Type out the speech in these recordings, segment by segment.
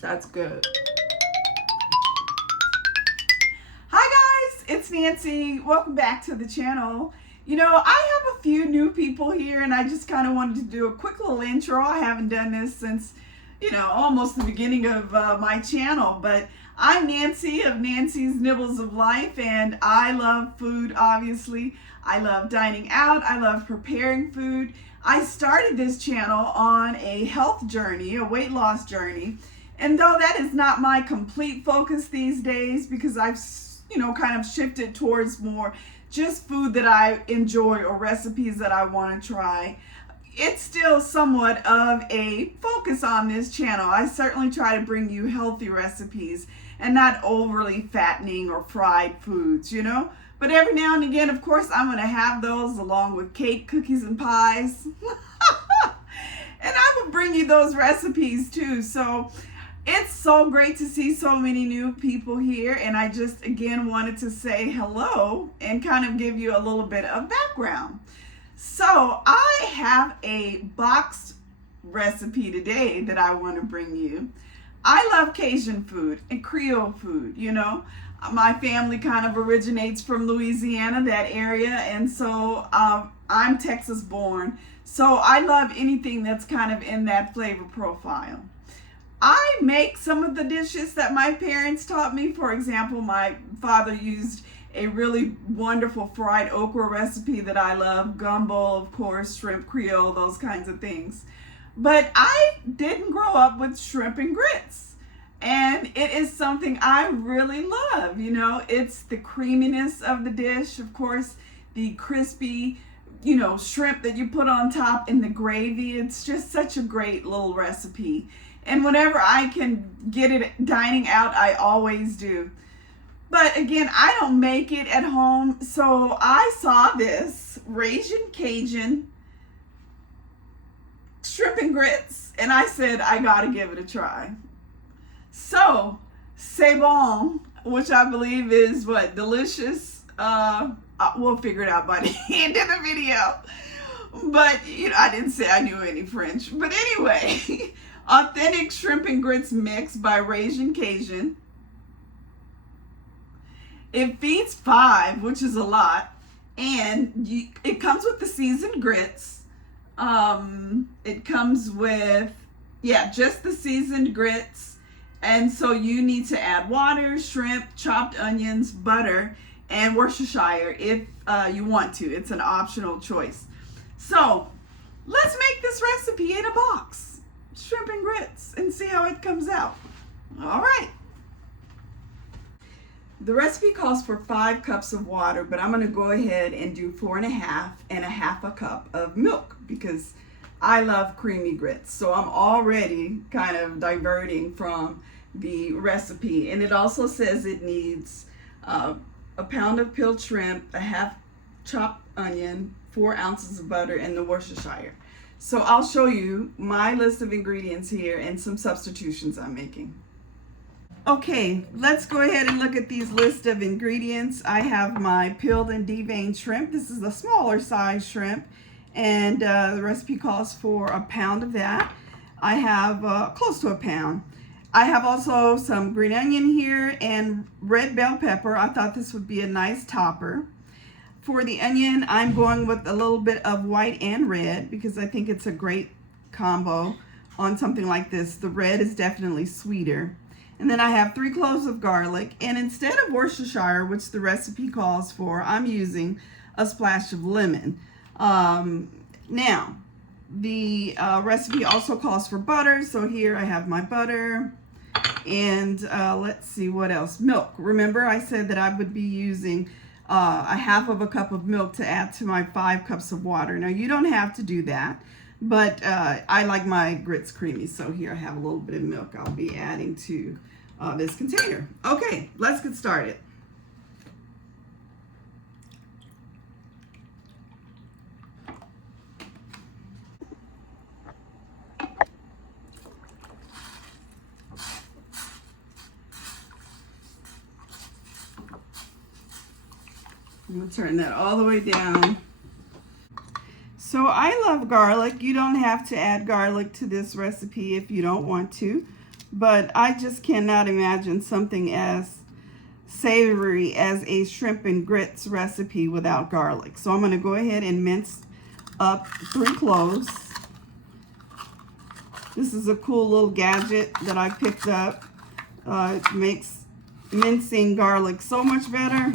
That's good. Hi guys, it's Nancy. Welcome back to the channel. You know, I have a few new people here and I just kind of wanted to do a quick little intro. I haven't done this since, you know, almost the beginning of my channel, but I'm Nancy of Nancy's Nibbles of Life, and I love food, obviously. I love dining out. I love preparing food. I started this channel on a health journey, a weight loss journey. And though that is not my complete focus these days, because I've, you know, kind of shifted towards more just food that I enjoy or recipes that I want to try, it's still somewhat of a focus on this channel. I certainly try to bring you healthy recipes and not overly fattening or fried foods, you know. But every now and again, of course, I'm going to have those along with cake, cookies, and pies. And I will bring you those recipes too. So it's so great to see so many new people here. And I just, again, wanted to say hello and kind of give you a little bit of background. So I have a boxed recipe today that I want to bring you. I love Cajun food and Creole food, you know. My family kind of originates from Louisiana, that area, and so I'm Texas born. So I love anything that's kind of in that flavor profile. I make some of the dishes that my parents taught me. For example, my father used a really wonderful fried okra recipe that I love, gumbo, of course, shrimp Creole, those kinds of things. But I didn't grow up with shrimp and grits, and it is something I really love. You know, it's the creaminess of the dish, of course, the crispy, you know, shrimp that you put on top in the gravy. It's just such a great little recipe, and whenever I can get it dining out, I always do. But again, I don't make it at home, so I saw this RAGIN Cajun shrimp and grits, and I said, I gotta give it a try. So, c'est bon, which I believe is what, delicious. We'll figure it out by the end of the video. But, you know, I didn't say I knew any French. But anyway, authentic shrimp and grits mix by RAGIN Cajun. It feeds 5, which is a lot, and it comes with the seasoned grits. It comes with, just the seasoned grits, and so you need to add water, shrimp, chopped onions, butter, and Worcestershire if you want to. It's an optional choice. So let's make this recipe in a box, shrimp and grits, and see how it comes out. All right. The recipe calls for 5 cups of water, but I'm going to go ahead and do 4.5 and a half a cup of milk because I love creamy grits. So I'm already kind of diverting from the recipe. And it also says it needs a pound of peeled shrimp, a half chopped onion, 4 ounces of butter, and the Worcestershire. So I'll show you my list of ingredients here and some substitutions I'm making. Okay, let's go ahead and look at these list of ingredients. I have my peeled and deveined shrimp. This is a smaller size shrimp, and the recipe calls for a pound of that. I have close to a pound. I have also some green onion here and red bell pepper. I thought this would be a nice topper. For the onion, I'm going with a little bit of white and red because I think it's a great combo on something like this. The red is definitely sweeter. And then I have 3 cloves of garlic, and instead of Worcestershire, which the recipe calls for, I'm using a splash of lemon. Now, the recipe also calls for butter, so here I have my butter, and let's see what else. Milk. Remember I said that I would be using a half of a cup of milk to add to my 5 cups of water. Now, you don't have to do that, but I like my grits creamy, so here I have a little bit of milk I'll be adding to this container. Okay, let's get started. I'm gonna turn that all the way down. So I love garlic. You don't have to add garlic to this recipe if you don't want to, but I just cannot imagine something as savory as a shrimp and grits recipe without garlic. So I'm going to go ahead and mince up 3 cloves. This is a cool little gadget that I picked up. It makes mincing garlic so much better.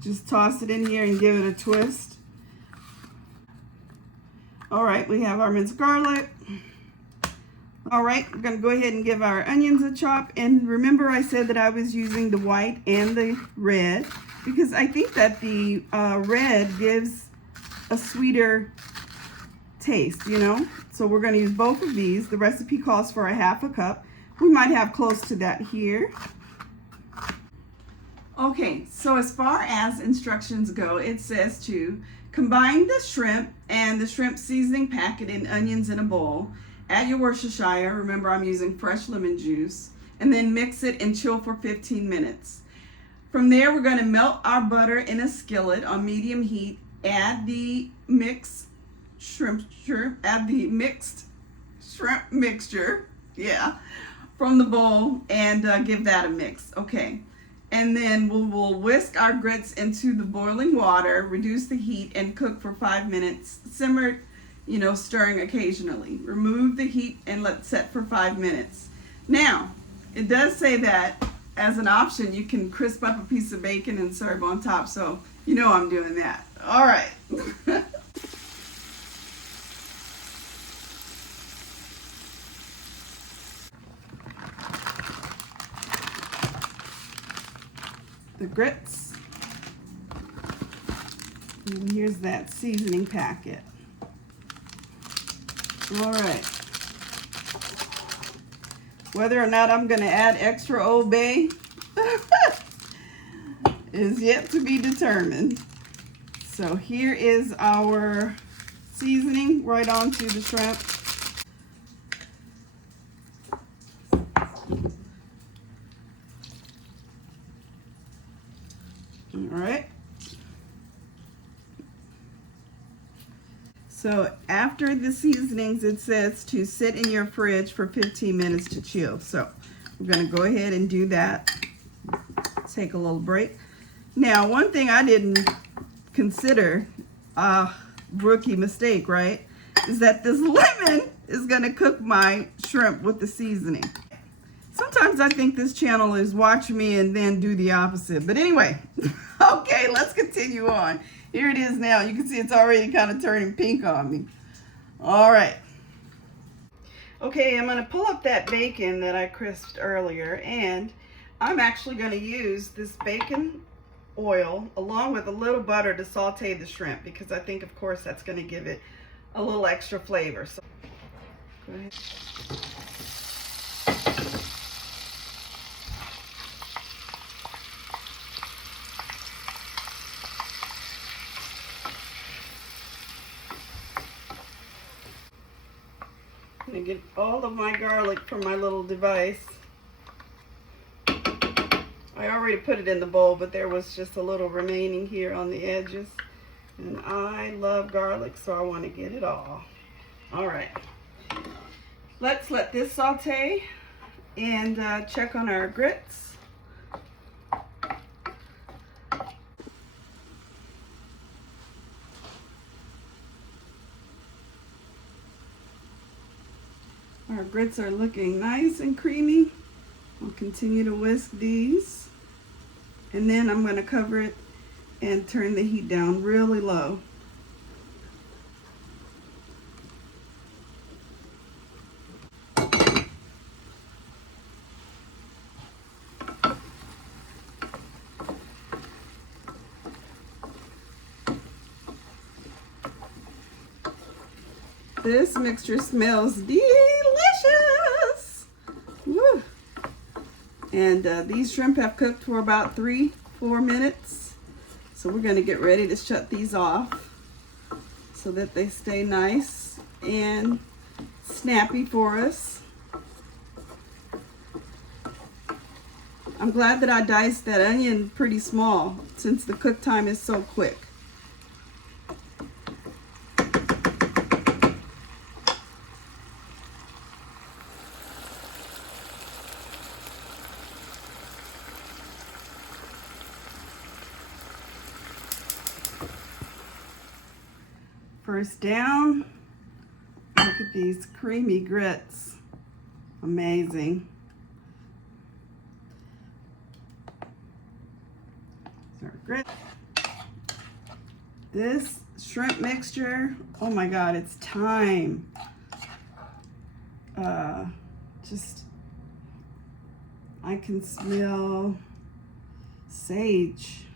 Just toss it in here and give it a twist. All right, we have our minced garlic. All right, we're gonna go ahead and give our onions a chop. And remember I said that I was using the white and the red because I think that the red gives a sweeter taste, you know? So we're gonna use both of these. The recipe calls for a 1/2 cup. We might have close to that here. Okay, so as far as instructions go, it says to combine the shrimp and the shrimp seasoning packet in onions in a bowl. Add your Worcestershire, remember I'm using fresh lemon juice, and then mix it and chill for 15 minutes. From there, we're going to melt our butter in a skillet on medium heat. Add the mixed shrimp mixture, from the bowl and give that a mix. Okay. And then we'll whisk our grits into the boiling water, reduce the heat, and cook for 5 minutes. Simmer, stirring occasionally. Remove the heat and let set for 5 minutes. Now, it does say that as an option, you can crisp up a piece of bacon and serve on top. So, I'm doing that. All right. The grits, and here's that seasoning packet. All right, whether or not I'm going to add extra Old Bay is yet to be determined. So here is our seasoning right onto the shrimp. All right. So after the seasonings, it says to sit in your fridge for 15 minutes to chill. So we're going to go ahead and do that. Take a little break. Now, one thing I didn't consider, rookie mistake, right, is that this lemon is going to cook my shrimp with the seasoning. Sometimes I think this channel is watch me and then do the opposite. But anyway, okay, let's continue on. Here it is now. You can see it's already kind of turning pink on me. All right. Okay, I'm going to pull up that bacon that I crisped earlier, and I'm actually going to use this bacon oil along with a little butter to saute the shrimp because I think, of course, that's going to give it a little extra flavor. So, go ahead. I'm going to get all of my garlic from my little device. I already put it in the bowl, but there was just a little remaining here on the edges. And I love garlic, so I want to get it all. All right. Let's let this saute and check on our grits. Our grits are looking nice and creamy. I'll continue to whisk these. And then I'm going to cover it and turn the heat down really low. This mixture smells delicious. Woo. And these shrimp have cooked for about 3-4 minutes. So we're going to get ready to shut these off so that they stay nice and snappy for us. I'm glad that I diced that onion pretty small since the cook time is so quick. First down, look at these creamy grits. Amazing. There's our grit. This shrimp mixture, oh my God, it's time. I can smell sage.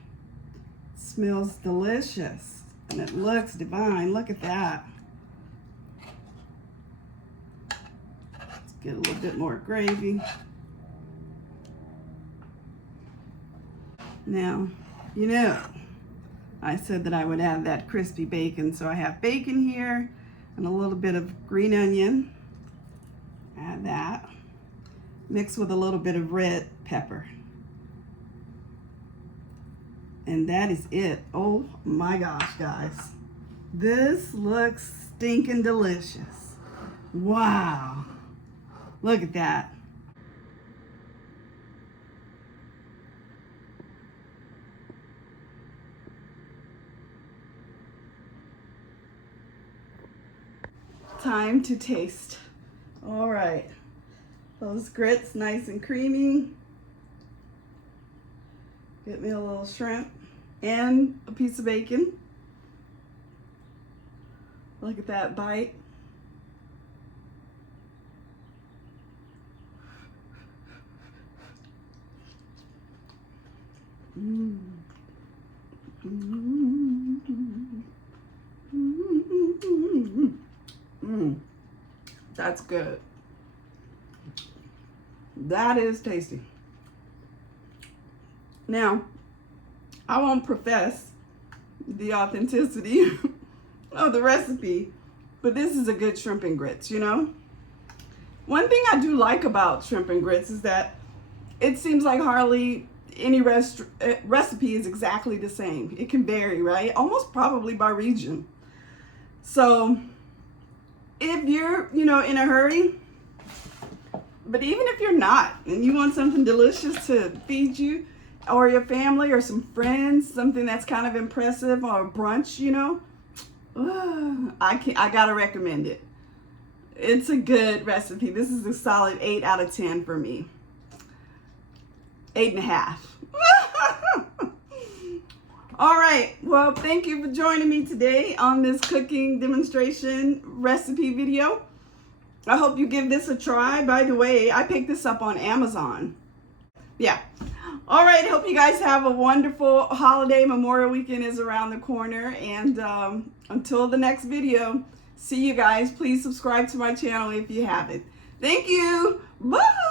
It smells delicious and it looks divine. Look at that. Let's get a little bit more gravy. Now, you know, I said that I would add that crispy bacon, so I have bacon here and a little bit of green onion. Add that. Mix with a little bit of red pepper. And that is it. Oh my gosh, guys. This looks stinking delicious. Wow. Look at that. Time to taste. All right. Those grits nice and creamy. Get me a little shrimp and a piece of bacon. Look at that bite. Mm. Mm. Mm. Mm. That's good. That is tasty. Now, I won't profess the authenticity of the recipe, but this is a good shrimp and grits, you know? One thing I do like about shrimp and grits is that it seems like hardly any recipe is exactly the same. It can vary, right? Almost probably by region. So if you're, you know, in a hurry, but even if you're not and you want something delicious to feed you or your family or some friends, something that's kind of impressive or brunch, you know, I gotta recommend it. It's a good recipe. This is a solid 8 out of 10 for me. 8.5. All right, well, thank you for joining me today on this cooking demonstration recipe video. I hope you give this a try. By the way, I picked this up on Amazon. Yeah. All right, hope you guys have a wonderful holiday. Memorial weekend is around the corner. And until the next video, see you guys. Please subscribe to my channel if you haven't. Thank you. Bye.